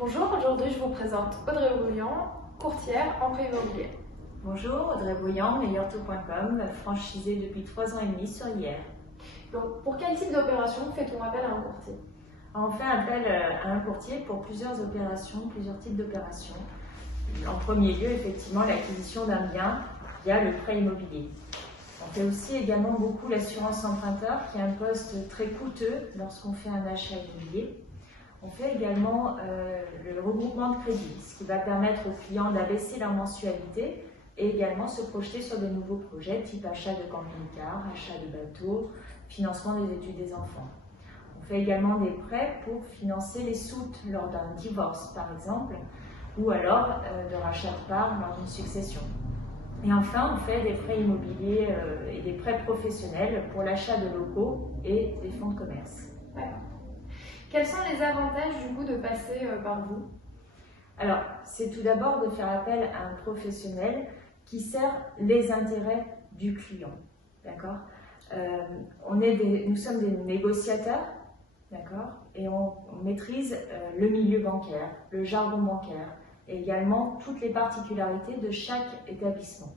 Bonjour, aujourd'hui je vous présente Audrey Brouillant, courtière en prêt immobilier. Bonjour, Audrey Brouillant, meilleurtaux.com, franchisée depuis 3 ans et demi sur Hyères. Donc, pour quel type d'opération fait-on appel à un courtier? On fait appel à un courtier pour plusieurs opérations, plusieurs types d'opérations. En premier lieu, effectivement, l'acquisition d'un bien via le prêt immobilier. On fait aussi également beaucoup l'assurance emprunteur, qui est un poste très coûteux lorsqu'on fait un achat immobilier. On fait également le regroupement de crédit, ce qui va permettre aux clients d'abaisser leur mensualité et également se projeter sur de nouveaux projets, type achat de camping-car, achat de bateaux, financement des études des enfants. On fait également des prêts pour financer les soutes lors d'un divorce, par exemple, ou alors de rachat de parts lors d'une succession. Et enfin, on fait des prêts immobiliers et des prêts professionnels pour l'achat de locaux et des fonds de commerce. D'accord. Quels sont les avantages du coup de passer par vous? Alors, c'est tout d'abord de faire appel à un professionnel qui sert les intérêts du client. D'accord ? Nous sommes des négociateurs, d'accord ? Et on maîtrise le milieu bancaire, le jargon bancaire et également toutes les particularités de chaque établissement.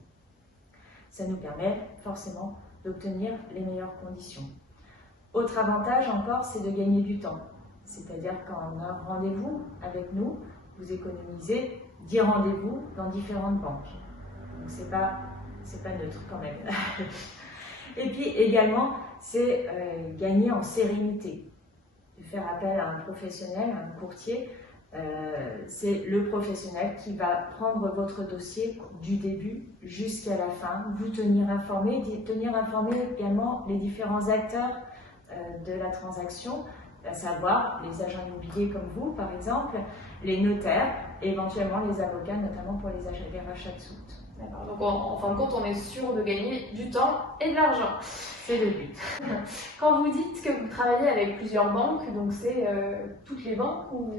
Ça nous permet forcément d'obtenir les meilleures conditions. Autre avantage encore, c'est de gagner du temps. C'est-à-dire qu'en un rendez-vous avec nous, vous économisez 10 rendez-vous dans différentes banques. Donc c'est pas neutre quand même. Et puis également, c'est gagner en sérénité. De faire appel à un professionnel, à un courtier, c'est le professionnel qui va prendre votre dossier du début jusqu'à la fin, vous tenir informé également les différents acteurs de la transaction, à savoir les agents immobiliers comme vous, par exemple, les notaires et éventuellement les avocats, notamment pour les rachats de soutes. D'accord, donc en fin de compte, on est sûr de gagner du temps et de l'argent. C'est le but. Quand vous dites que vous travaillez avec plusieurs banques, donc c'est toutes les banques ou...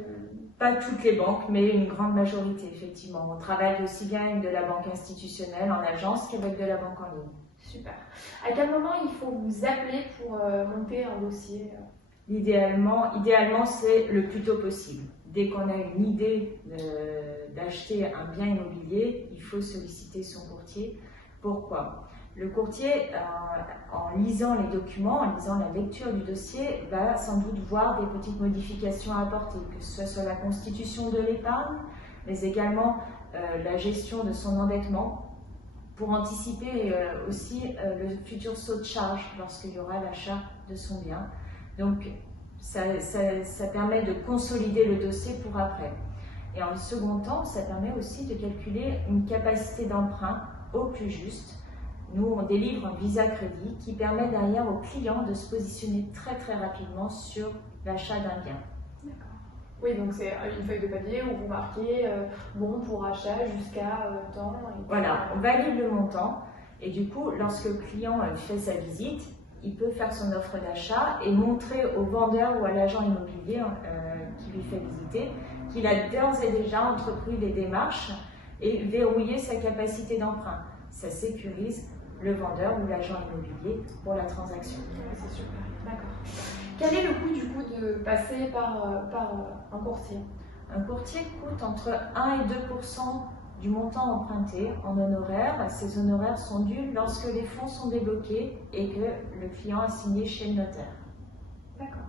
Pas toutes les banques, mais une grande majorité, effectivement. On travaille aussi bien avec de la banque institutionnelle en agence qu'avec de la banque en ligne. Super. À quel moment il faut vous appeler pour monter un dossier? Idéalement, c'est le plus tôt possible. Dès qu'on a une idée d'acheter un bien immobilier, il faut solliciter son courtier. Pourquoi? Le courtier, en lisant les documents, en lisant la lecture du dossier, va sans doute voir des petites modifications à apporter, que ce soit sur la constitution de l'épargne, mais également la gestion de son endettement, pour anticiper aussi le futur saut de charge lorsqu'il y aura l'achat de son bien. Donc, ça permet de consolider le dossier pour après. Et en second temps, ça permet aussi de calculer une capacité d'emprunt au plus juste. Nous, on délivre un visa crédit qui permet derrière au client de se positionner très très rapidement sur l'achat d'un bien. D'accord. Oui, donc c'est une feuille de papier où vous marquez bon pour achat jusqu'à temps. Voilà, on valide le montant et du coup, lorsque le client fait sa visite, il peut faire son offre d'achat et montrer au vendeur ou à l'agent immobilier qui lui fait visiter qu'il a d'ores et déjà entrepris les démarches et verrouillé sa capacité d'emprunt. Ça sécurise le vendeur ou l'agent immobilier pour la transaction. Oui, c'est super, d'accord. Quel est le coût du coup de passer par un courtier? Un courtier coûte entre 1 et 2% du montant emprunté en honoraires. Ces honoraires sont dus lorsque les fonds sont débloqués et que le client a signé chez le notaire. D'accord.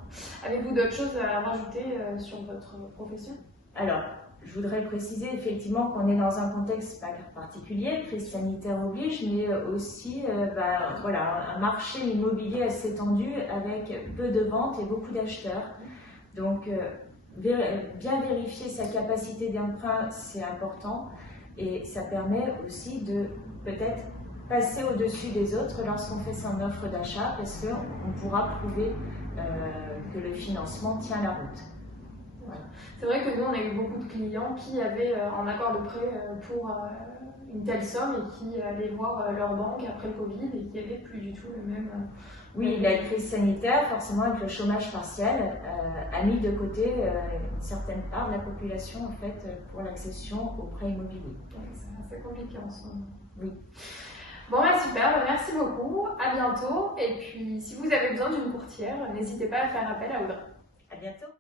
Avez-vous d'autres choses à rajouter sur votre profession? Alors, je voudrais préciser effectivement qu'on est dans un contexte particulier, crise sanitaire oblige, mais aussi un marché immobilier assez tendu avec peu de ventes et beaucoup d'acheteurs. Donc, bien vérifier sa capacité d'emprunt, c'est important et ça permet aussi de peut-être passer au-dessus des autres lorsqu'on fait son offre d'achat parce qu'on pourra prouver que le financement tient la route. Voilà. C'est vrai que nous, on a eu beaucoup de clients qui avaient un accord de prêt pour une telle somme et qui allaient voir leur banque après le Covid et qui n'avaient plus du tout le même... Oui, la crise sanitaire, forcément avec le chômage partiel, a mis de côté une certaine part de la population en fait, pour l'accession au prêt immobilier. Ouais, c'est compliqué en ce moment. Oui. Bon, super, merci beaucoup, à bientôt. Et puis, si vous avez besoin d'une courtière, n'hésitez pas à faire appel à Audrey. À bientôt.